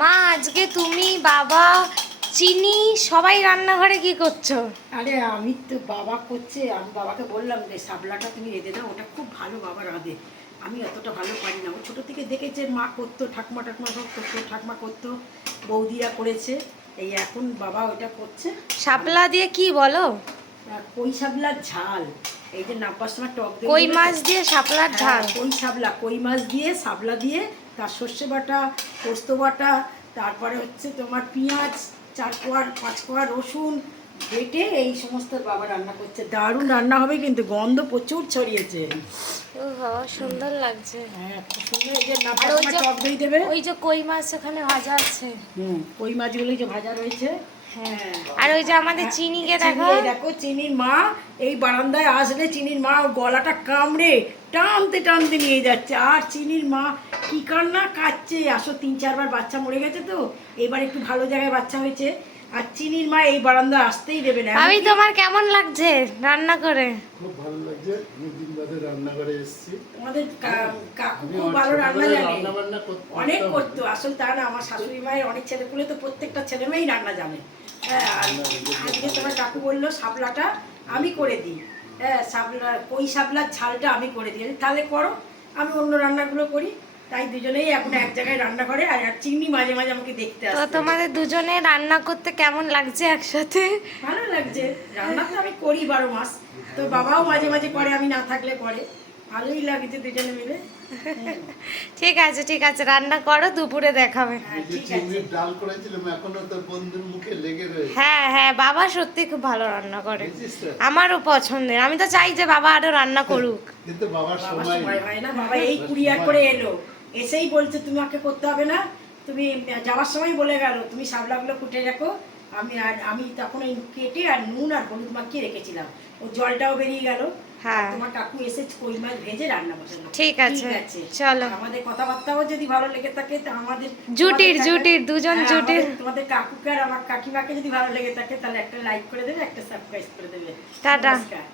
মা আজকে তুমি বাবা চিনি সবাই রান্নাঘরে কি করছো? আরে আমি তো বাবা করছে, আমি বাবাকে বললাম যে শাপলাটা তুমি রেঁধে দাও, ওটা খুব ভালো বাবা রাঁধে। আমি অতটা ভালো পারি না, ও ছোটো থেকে দেখেছে মা করতো, ঠাকুমা ঠাকুমা সব করতো, ঠাকুমা করতো, বৌদিরা করেছে, এই এখন বাবা ওটা করছে। শাপলা দিয়ে কি বলো? কই শাপলার ঝাল, এই যে নাব্বার সময় টক দই কই দেবে তো। মাছ দিয়ে শাপলার ঝাল? কই শাপলা, কই মাছ দিয়ে শাপলা দিয়ে, তার সর্ষে বাটা, পোস্ত বাটা, তারপরে হচ্ছে তোমার পেঁয়াজ 4 কোয়া 5 কোয়া রসুন বেটে এই সমস্ত বাবা রান্না করছে। দারুণ রান্না হবে, কিন্তু গন্ধ প্রচুর ছড়িয়েছে। ও বাবা সুন্দর লাগছে। হ্যাঁ খুব সুন্দর। এই যে আর নাব্বার ওই সময় যে টক দই দেবে। ওই যে কই মাছ ওখানে ভাজা আছে। কই মাছগুলো যে ভাজা রয়েছে। হ্যাঁ, আর ওই যে আমাদের চিনিকে দেখো। চিনি, এই দেখো চিনির মা এই বারান্দায় আসলে চিনির মা ওর গলাটা কামড়ে টানতে টানতে নিয়ে যাচ্ছে। আর চিনির মা কি কান্না কাচ্ছে, আসো 3-4 বার বাচ্চা মরে গেছে তো, এবার একটু ভালো জায়গায় বাচ্চা হয়েছে। আর চিনির মা এই বারান্দা আসতেই দেবে না। ভাবি তোমার কেমন লাগছে রান্না করে? খুব ভালো লাগছে। অনেকদিন বাদে রান্নাঘরে এসেছি। আমাদের কাকু আমি খুব আমার ভালো রান্না ছোটবেলায় জানে, রান্নাবান্না অনেক করতাম। করতো। আসলে তা না, আমার শাশুড়ি মায়ের অনেক ছেলেপুলে তো প্রত্যেকটা ছেলে মেয়েই রান্না জানে। হ্যাঁ, আর আজকে তোমার কাকু বললো শাপলাটা আমি করে দিই। হ্যাঁ, শাপলা কই শাপলার ঝালটা আমি করে দিই। তাহলে করো, আমি অন্য রান্নাগুলো করি। তাই দুজনেই এখন এক জায়গায় রান্না করে। আর চিনি মাঝে মাঝে আমাকে দেখতে তো আসে। তোমাদের দুজনে রান্না করতে কেমন লাগছে একসাথে? ভালো লাগছে, রান্না তো আমি করি 12 মাস। তো বাবাও মাঝে মাঝে করে, আমি না থাকলে করে। ভালোই লাগছে দুজনে মিলে। ঠিক আছে ঠিক আছে, রান্না করো, দুপুরে দেখাবে। হ্যাঁ এই যে ঠিক আছে। চিংড়ির ডাল করেছিলাম, এখনো তোর বন্ধুর মুখে লেগে রয়েছে। হ্যাঁ হ্যাঁ, বাবা সত্যি খুব ভালো রান্না করে, বুঝেছিস তো? আমারও পছন্দের। আমি তো চাই যে বাবা আরো রান্না করুক। কিন্তু বাবার বাবার সময় সময় হয় না, বাবা এই কুরিয়ার করে এলো, এসেই বলছে তোমাকে করতে হবে না, তুমি যাওয়ার সময় বলে গেল তুমি শাপলাগুলো কুটে রাখো। আমি তখন ওই কেটে আর নুন আর হলুদ মাখিয়ে রেখেছিলাম, ও জলটাও বেরিয়ে গেল। হ্যাঁ। তোমার কাকু এসে কই মাছ ভেজে রান্না বসালো। ঠিক আছে, চলো। আমাদের কথাবার্তাও যদি ভালো লেগে থাকে, তো আমাদের জুটির তোমাদের জুটির দুজন হ্যাঁ, জুটির। তোমাদের কাকুকে আর আমার কাকিমাকে যদি ভালো লেগে থাকে, তাহলে একটা লাইক করে দেবে, একটা সাবস্ক্রাইব করে দেবে। টাটা। নমস্কার।